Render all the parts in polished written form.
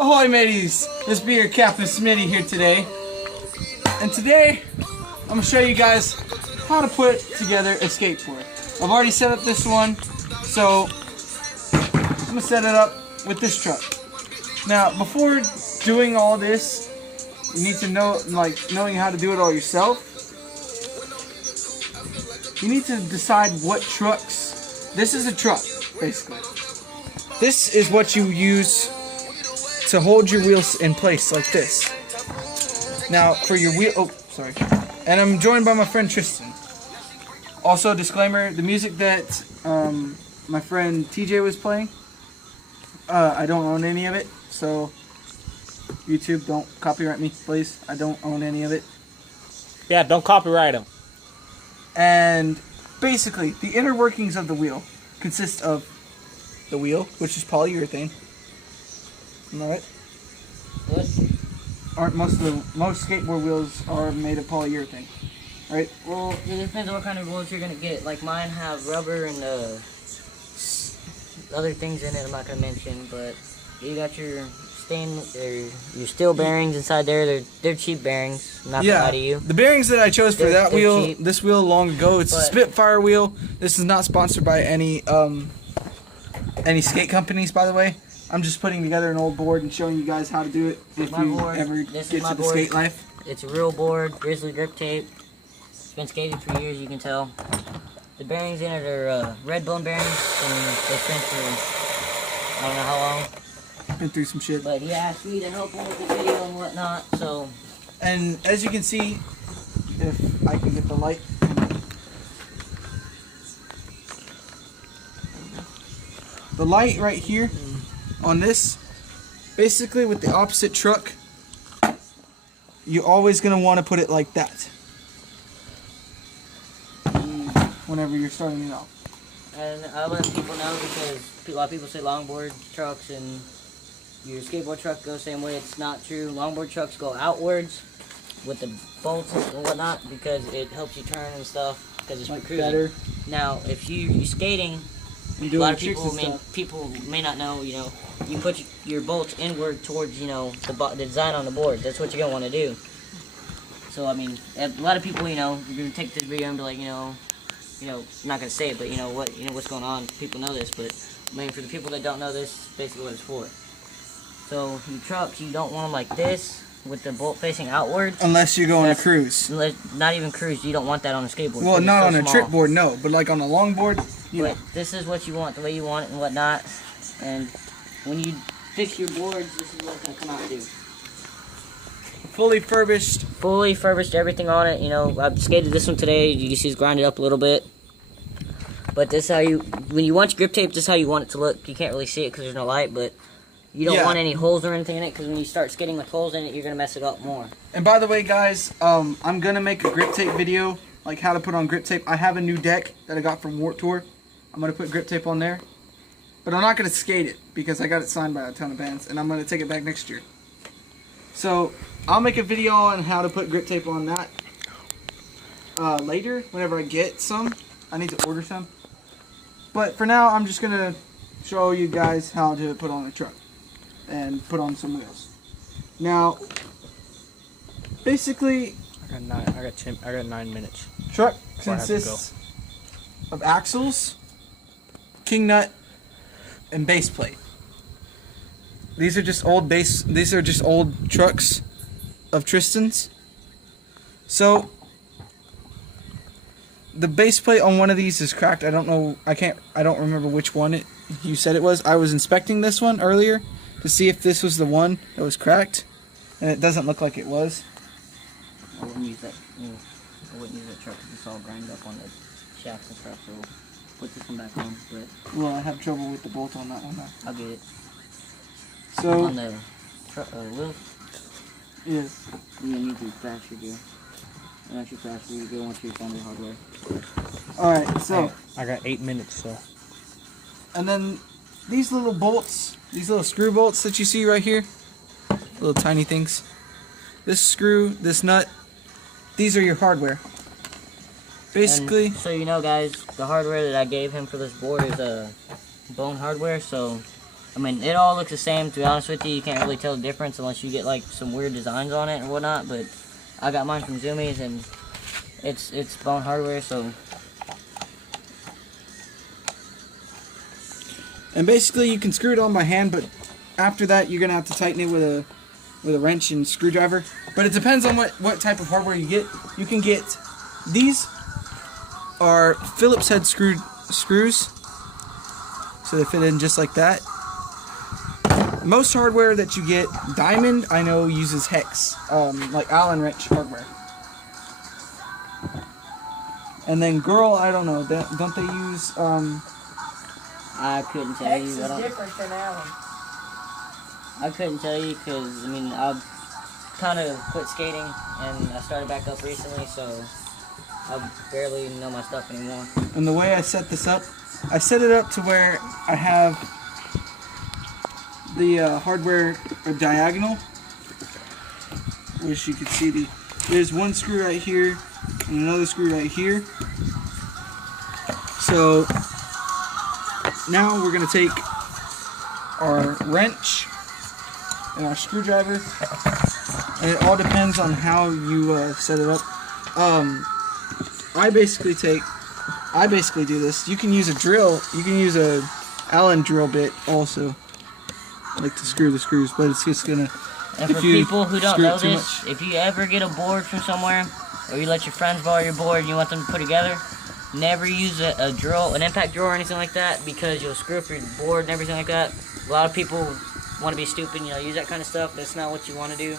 Ahoy mateys, this be your Captain Smitty here today. And today, I'm going to show you guys how to put together a skateboard. I've already set up this one, so I'm going to set it up with this truck. Now, before doing all this, you need to know, knowing how to do it all yourself, you need to decide what trucks. This is a truck, basically. This is what you use to hold your wheels in place like this. Now for your wheel, oh sorry, and I'm joined by my friend Tristin. Also, disclaimer: the music that my friend TJ was playing, I don't own any of it, so YouTube, don't copyright me, please. I don't own any of it. Yeah, don't copyright them. And basically, the inner workings of the wheel consist of the wheel, which is polyurethane. Am I right? What? Aren't most skateboard wheels are made of polyurethane, right? Well, it depends on what kind of wheels you're gonna get. Like mine have rubber and other things in it. I'm not gonna mention, but you got your your steel bearings inside there. They're cheap bearings. I'm not gonna lie to you. The bearings that I chose for that wheel, cheap. this wheel long ago, it's a Spitfire wheel. This is not sponsored by any skate companies, by the way. I'm just putting together an old board and showing you guys how to do it if you ever get to the skate life. It's a real board, Grizzly grip tape. It's been skating for years, you can tell. The bearings in it are red bone bearings, and they've been through I don't know how long. Been through some shit. But he asked me to help him with the video and whatnot, so. And as you can see, if I can get the light. The light right here on this, basically with the opposite truck, you're always going to want to put it like that whenever you're starting it off. And I let people know because a lot of people say longboard trucks and your skateboard truck goes the same way. It's not true. Longboard trucks go outwards with the bolts and whatnot because it helps you turn and stuff because it's like cruising. Better. Now, if you're skating, a lot of people may not know, you put your bolts inward towards, the design on the board. That's what you're going to want to do. So, I mean, a lot of people, you're going to take this video and be like, I'm not going to say it, but what's going on. People know this, but, I mean, for the people that don't know this, basically what it's for. So, your trucks, you don't want them like this, with the bolt facing outwards. Unless you're going to cruise. Not even cruise, you don't want that on a skateboard. Well, not on a trick board, no, but like on a longboard, But this is what you want, the way you want it and whatnot. And when you fix your boards, this is what it's going to come out and do. Fully furbished. Fully furbished, everything on it. I've skated this one today. You can see it's grinded up a little bit. But this is how when you want your grip tape, this is how you want it to look. You can't really see it because there's no light, but you don't want any holes or anything in it because when you start skating with holes in it, you're going to mess it up more. And by the way, guys, I'm going to make a grip tape video, like how to put on grip tape. I have a new deck that I got from Warped Tour. I'm going to put grip tape on there. But I'm not going to skate it because I got it signed by a ton of bands and I'm going to take it back next year. So I'll make a video on how to put grip tape on that later whenever I get some. I need to order some. But for now, I'm just going to show you guys how to put on a truck and put on some wheels. Now, basically, I got 9 minutes. Truck consists of axles, king nut, and base plate. These are just old trucks of Tristan's. So the base plate on one of these is cracked. I don't remember which one you said it was. I was inspecting this one earlier to see if this was the one that was cracked, and it doesn't look like it was. I wouldn't use that. I wouldn't use that truck because it's all grinded up on the shafts and stuff. So put this one back on. But well, I have trouble with the bolt on that one. I'll get it. So on the wheels. Yes. You need to crash your gear. And once you crash your gear, once you find your hardware. All right. So I got 8 minutes. So. And then these little bolts, these little screw bolts that you see right here, little tiny things. This screw, this nut, these are your hardware. Basically. And so guys, the hardware that I gave him for this board is bone hardware. So mean, it all looks the same. To be honest with you, you can't really tell the difference unless you get like some weird designs on it or whatnot. But I got mine from Zoomies, and it's bone hardware, so. And basically, you can screw it on by hand, but after that, you're gonna have to tighten it with a wrench and screwdriver. But it depends on what type of hardware you get. You can get these are Phillips head screws, so they fit in just like that. Most hardware that you get, Diamond, I know, uses hex, like Allen wrench hardware. And then Girl, I don't know, don't they use, I couldn't tell Hex you. is different than Allen. I couldn't tell you because, I mean, I've kind of quit skating and I started back up recently, so I barely know my stuff anymore. and the way I set this up, I set it up to where I have the hardware diagonal, which you can see there's one screw right here and another screw right here. So now we're going to take our wrench and our screwdriver, and it all depends on how you set it up. I basically do this. You can use a drill, you can use a Allen drill bit also, like to screw the screws, but it's just gonna. And for people who don't know this, if you ever get a board from somewhere, or you let your friends borrow your board and you want them to put together, never use a drill, an impact drill or anything like that, because you'll screw up your board and everything like that. A lot of people want to be stupid, you know, use that kind of stuff. That's not what you want to do.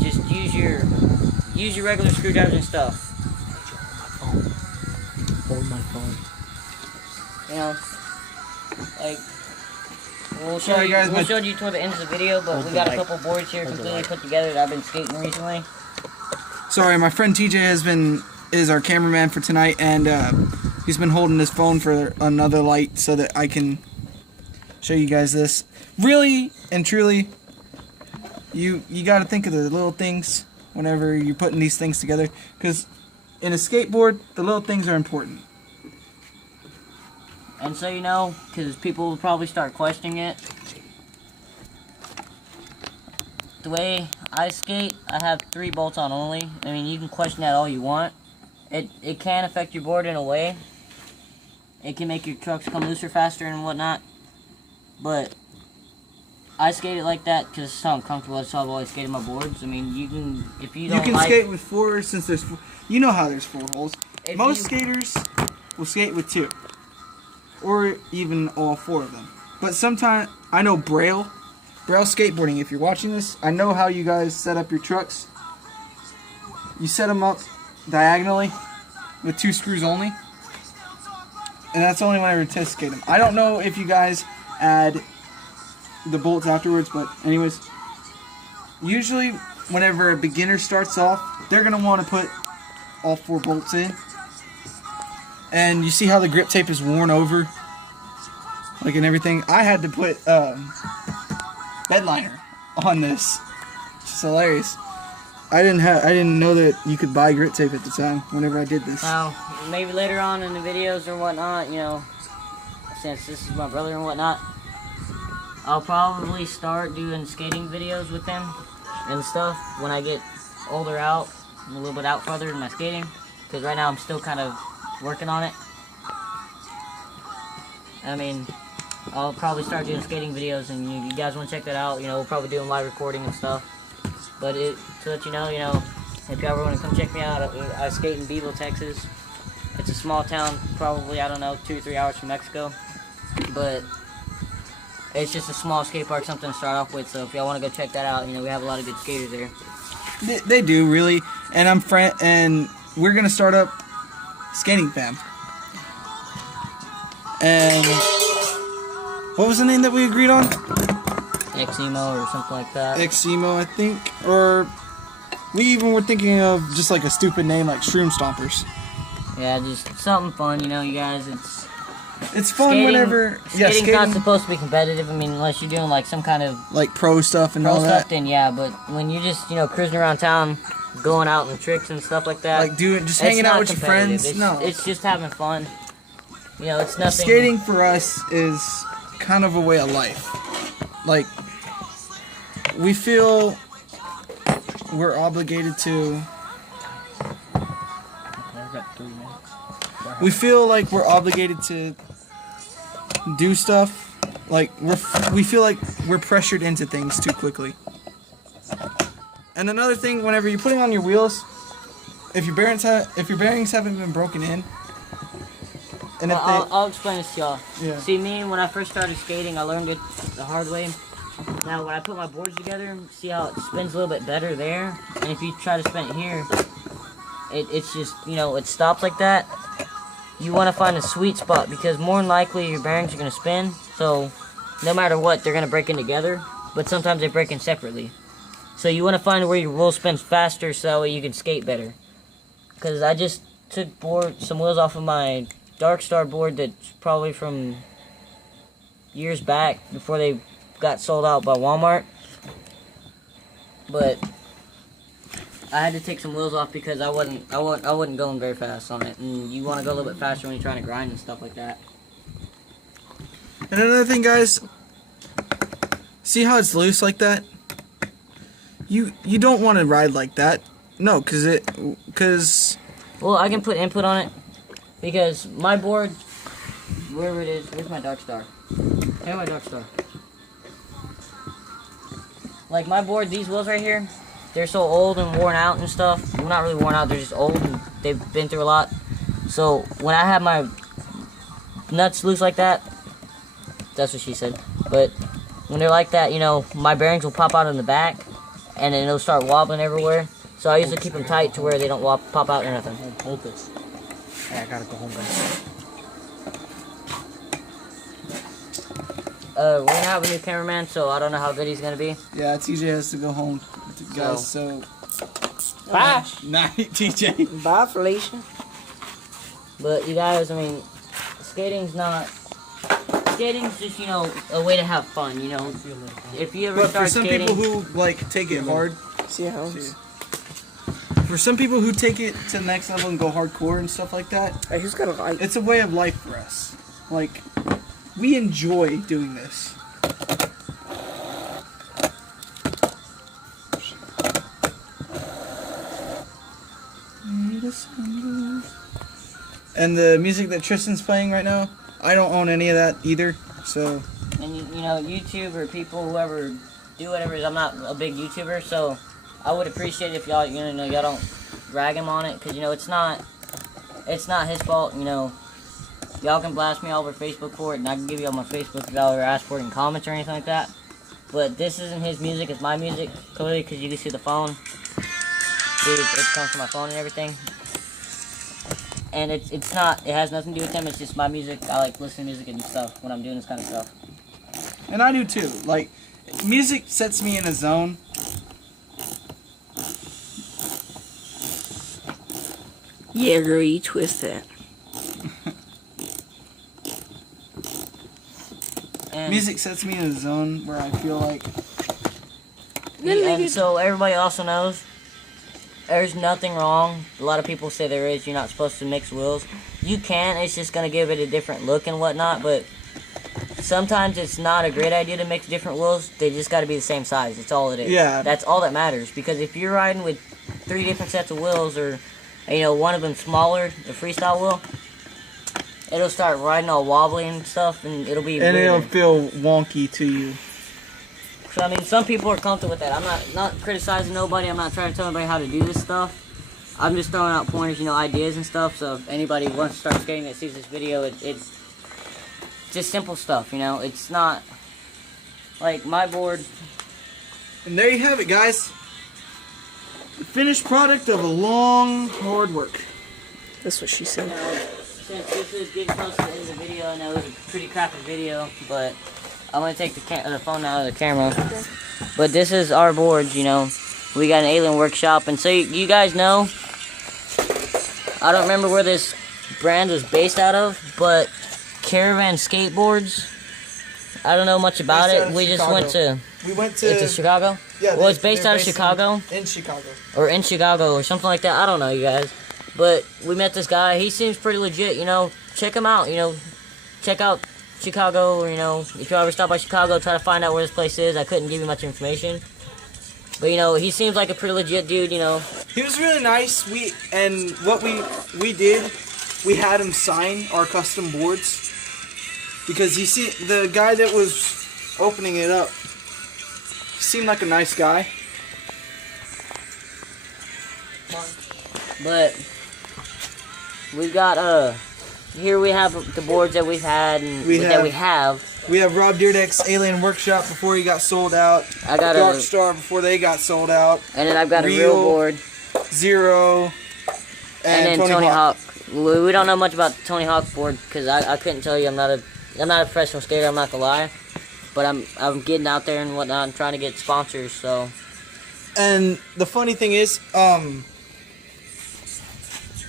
Just use your regular screwdrivers and stuff. Hold my phone. You know, like, we'll show you toward the end of the video, but we got a couple boards here completely put together that I've been skating recently. Sorry, my friend TJ is our cameraman for tonight, and he's been holding his phone for another light so that I can show you guys this. Really and truly, you got to think of the little things whenever you're putting these things together, because in a skateboard, the little things are important. And so, you know, because people will probably start questioning it. The way I skate, I have 3 bolts on only. I mean, you can question that all you want. It can affect your board in a way. It can make your trucks come looser faster and whatnot. But I skate it like that because it's how I'm comfortable. That's how I've always skated my boards. I mean, you can, if you don't You can like, skate with 4 since there's 4. You know how there's 4 holes. If Most skaters will skate with 2. Or even all 4 of them. But sometimes, I know Braille Skateboarding, if you're watching this, I know how you guys set up your trucks. You set them up diagonally with 2 screws only. And that's only whenever to skate them. I don't know if you guys add the bolts afterwards, but anyways. Usually, whenever a beginner starts off, they're going to want to put all 4 bolts in. And you see how the grip tape is worn over, like, and everything. I had to put bed liner on this. It's hilarious. I didn't know that you could buy grip tape at the time. Whenever I did this. now, maybe later on in the videos or whatnot, you know, since this is my brother and whatnot, I'll probably start doing skating videos with him and stuff when I get older out, a little bit out further in my skating, because right now I'm still kind of working on it. I mean, I'll probably start doing skating videos, and you guys want to check that out. You know, we'll probably do live recording and stuff. But to let you know, if you ever want to come check me out, I skate in Beeville, Texas. It's a small town, probably, I don't know, 2 or 3 hours from Mexico. But it's just a small skate park, something to start off with. So if y'all want to go check that out, we have a lot of good skaters there. They do, really. And and we're gonna start up Skating Fam. And what was the name that we agreed on? Xemo or something like that. Xemo, I think. Or we even were thinking of just like a stupid name like Shroom Stompers. Yeah, just something fun, you guys. It's fun whenever. Skating's not supposed to be competitive. I mean, unless you're doing like some kind of like pro stuff and all that. Then yeah, but when you're just cruising around town, going out and tricks and stuff like that, like just hanging out with your friends. It's just having fun. It's nothing. Skating for us is kind of a way of life. Like, we feel we're obligated to. I've got 3 minutes. We feel like we're obligated to do stuff. Like we feel like we're pressured into things too quickly. And another thing, whenever you're putting on your wheels, if your bearings haven't been broken in, and if I'll explain this to y'all. Yeah. See, me, when I first started skating, I learned it the hard way. Now, when I put my boards together, see how it spins a little bit better there? And if you try to spin it here, it's just, you know, it stops like that. You want to find a sweet spot, because more than likely your bearings are going to spin. So, no matter what, they're going to break in together. But sometimes they break in separately. So you want to find where your wheel spins faster so that way you can skate better. Because I just took some wheels off of my Dark Star board that's probably from years back before they got sold out by Walmart. But I had to take some wheels off because I wasn't going very fast on it. And you want to go a little bit faster when you're trying to grind and stuff like that. And another thing, guys, see how it's loose like that? You don't want to ride like that. No, because well, I can put input on it because my board, wherever it is, where's my Dark Star? Here's my Dark Star. Like my board, these wheels right here, they're so old and worn out and stuff. Well, not really worn out, they're just old and they've been through a lot. So when I have my nuts loose like that, that's what she said. But when they're like that, you know, my bearings will pop out in the back and then it'll start wobbling everywhere. So I usually keep them tight to where they don't pop out or nothing. Hold this. Hey, I gotta go home, guys. We're gonna have a new cameraman, so I don't know how good he's gonna be. yeah, TJ has to go home, guys. So Bye. night, TJ. Bye, Felicia. But you guys, I mean, skating's just, you know, a way to have fun, you know. If you ever But start for some skating, people who like take it hard, See how? for some people who take it to the next level and go hardcore and stuff like that, Hey, who's got a light? it's a way of life for us. Like, we enjoy doing this. And the music that Tristan's playing right now, I don't own any of that either, so... and you know, YouTube or people, whoever do whatever, I'm not a big YouTuber, so I would appreciate it if y'all, you know, y'all don't rag him on it, because, you know, it's not his fault, you know. Y'all can blast me all over Facebook for it, and I can give you all my Facebook if y'all ever ask for it in comments or anything like that. But this isn't his music, it's my music, clearly, because you can see the phone. Dude, it comes from my phone and everything. And it has nothing to do with him, it's just my music. I like listening to music and stuff when I'm doing this kind of stuff. And I do too. Like, music sets me in a zone. Yeah, girl, you twist that. And Music sets me in a zone where I feel like... And so everybody also knows there's nothing wrong. A lot of people say there is. You're not supposed to mix wheels. You can. It's just going to give it a different look and whatnot. But sometimes it's not a great idea to mix different wheels. They just got to be the same size. That's all it is. Yeah. That's all that matters. Because if you're riding with 3 different sets of wheels, or, you know, one of them smaller, the freestyle wheel, it'll start riding all wobbly and stuff, and it'll be And weird. it'll feel wonky to you. So, I mean, some people are comfortable with that. I'm not criticizing nobody. I'm not trying to tell anybody how to do this stuff. I'm just throwing out pointers, you know, ideas and stuff. So if anybody wants to start skating that sees this video, it's just simple stuff, you know. It's not like my board. And there you have it, guys. The finished product of a long, hard work. That's what she said. You know, since this is getting close to the end of the video, I know it was a pretty crappy video, but I'm going to take the phone out of the camera. But this is our board, you know. We got an alien workshop. And so you guys know, I don't remember where this brand was based out of, but Caravan Skateboards. I don't know much about Based out it. of We just Chicago. went to... We went to... Into Chicago? Yeah, Well, it's based they're out of Chicago. In Chicago. Or in Chicago or something like that. I don't know, you guys. But we met this guy. He seems pretty legit, you know. Check him out, you know. Check out Chicago, or, you know, if you ever stop by Chicago, try to find out where this place is. I couldn't give you much information. But, you know, he seems like a pretty legit dude, you know. He was really nice. What we did, we had him sign our custom boards. Because you see, the guy that was opening it up seemed like a nice guy. But we've got here we have the boards that we've had and that we have. We have Rob Dyrdek's Alien Workshop before he got sold out. I got Dark Star before they got sold out. And then I've got a real board. Zero. And then Tony Hawk. We don't know much about the Tony Hawk board because I couldn't tell you. I'm not a professional skater. I'm not gonna lie. But I'm getting out there and whatnot. I'm trying to get sponsors. So. And the funny thing is,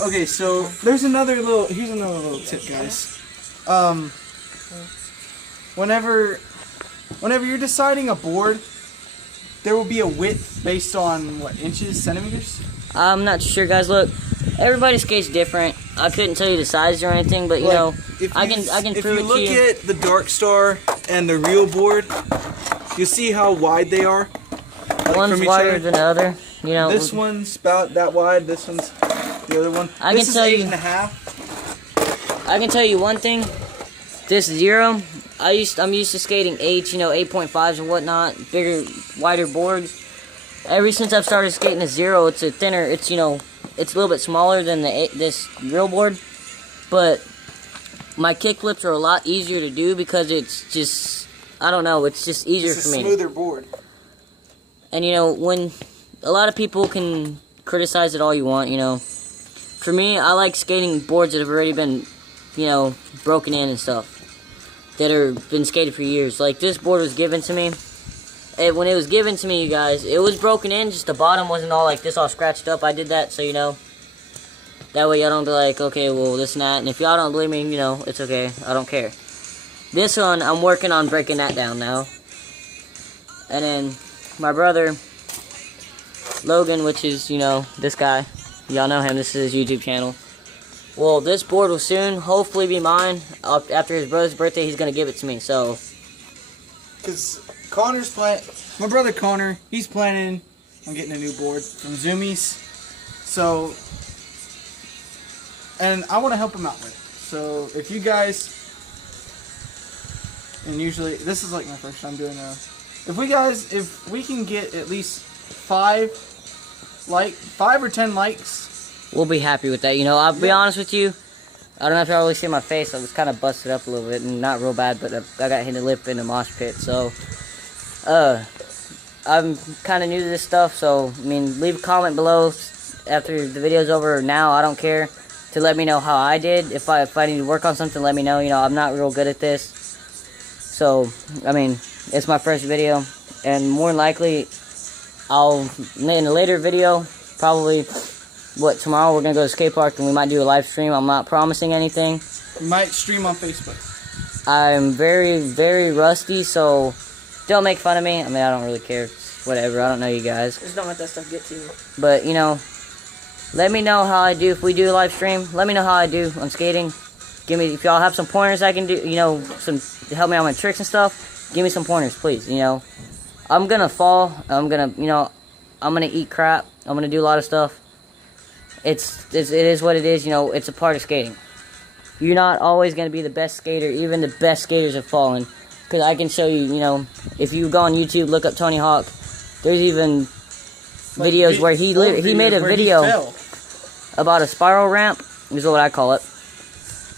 okay, so here's another little tip, guys. Whenever you're deciding a board, there will be a width based on what, inches, centimeters? I'm not sure, guys. Look, everybody skates different. I couldn't tell you the size or anything, but you know, I can prove it to you. If you look at the Dark Star and the real board, you'll see how wide they are. One's wider than the other. You know, this one's about that wide. This one's the other one. This is 8.5. I can tell you one thing. This Zero, I'm used to skating 8s, you know, 8.5s and whatnot, bigger, wider boards. Ever since I've started skating a Zero, it's a thinner. It's, you know, it's a little bit smaller than this real board, but my kickflips are a lot easier to do because it's just, I don't know, it's just easier for me. It's a smoother board. And you know, when a lot of people can criticize it all you want, you know. For me, I like skating boards that have already been, you know, broken in and stuff. That have been skated for years. Like this board was given to me. And when it was given to me, you guys, it was broken in, just the bottom wasn't all like this, all scratched up. I did that so, you know, that way y'all don't be like, okay, well, this and that. And if y'all don't believe me, you know, it's okay. I don't care. This one, I'm working on breaking that down now. And then my brother, Logan, which is, you know, this guy. Y'all know him. This is his YouTube channel. Well, this board will soon, hopefully, be mine. After his brother's birthday, he's going to give it to me, so. Because my brother Connor, he's planning on getting a new board from Zoomies. So, and I want to help him out with it. So, if you guys, and usually, this is like my first time doing if we can get at least 5 or 10 likes, we'll be happy with that. You know, I'll be honest with you. I don't know if y'all really see my face. I was kind of busted up a little bit, and not real bad, but I got hit in the lip in the mosh pit. So, I'm kind of new to this stuff. So, I mean, leave a comment below after the video's over or now. I don't care, to let me know how I did. If I need to work on something, let me know. You know, I'm not real good at this. So, I mean, it's my first video, and more than likely, in a later video, probably, tomorrow we're going to go to the skate park and we might do a live stream. I'm not promising anything. We might stream on Facebook. I'm very, very rusty, so don't make fun of me. I mean, I don't really care. It's whatever. I don't know you guys. Just don't let that stuff get to you. But, you know, let me know how I do if we do a live stream. Let me know how I do on skating. If y'all have some pointers I can do, you know, to help me out with my tricks and stuff, give me some pointers, please, you know. I'm going to fall. I'm going to, you know, I'm going to eat crap. I'm going to do a lot of stuff. It is what it is, you know, it's a part of skating. You're not always going to be the best skater. Even the best skaters have fallen. Because I can show you, you know, if you go on YouTube, look up Tony Hawk, there's even videos where he made a video about a spiral ramp, is what I call it.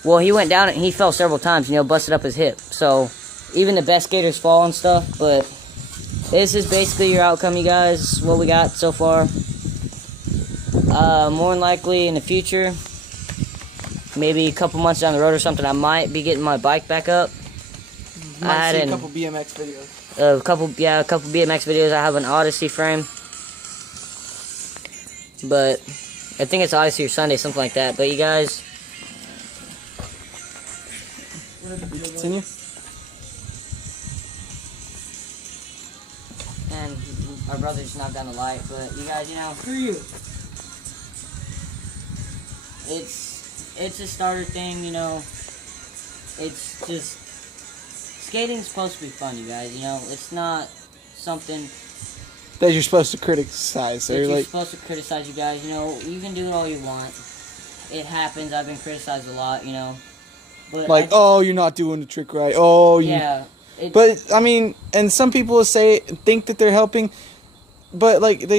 Well, he went down and he fell several times, you know, busted up his hip. So, even the best skaters fall and stuff, but this is basically your outcome, you guys, what we got so far. More than likely in the future, maybe a couple months down the road or something, I might be getting my bike back up. I had a couple BMX videos. A couple BMX videos. I have an Odyssey frame, but I think it's Odyssey or Sunday, something like that. But you guys, continue. And my brother just knocked down the light. But you guys, you know, Who are you? it's a starter thing, you know. It's just skating's supposed to be fun, you guys. You know, it's not something That you're supposed to criticize. that They're you're like, supposed to criticize, you guys. You know, you can do it all you want. It happens. I've been criticized a lot, you know. But like, oh, you're not doing the trick right. Oh, you. yeah. But I mean, and some people think that they're helping, but like they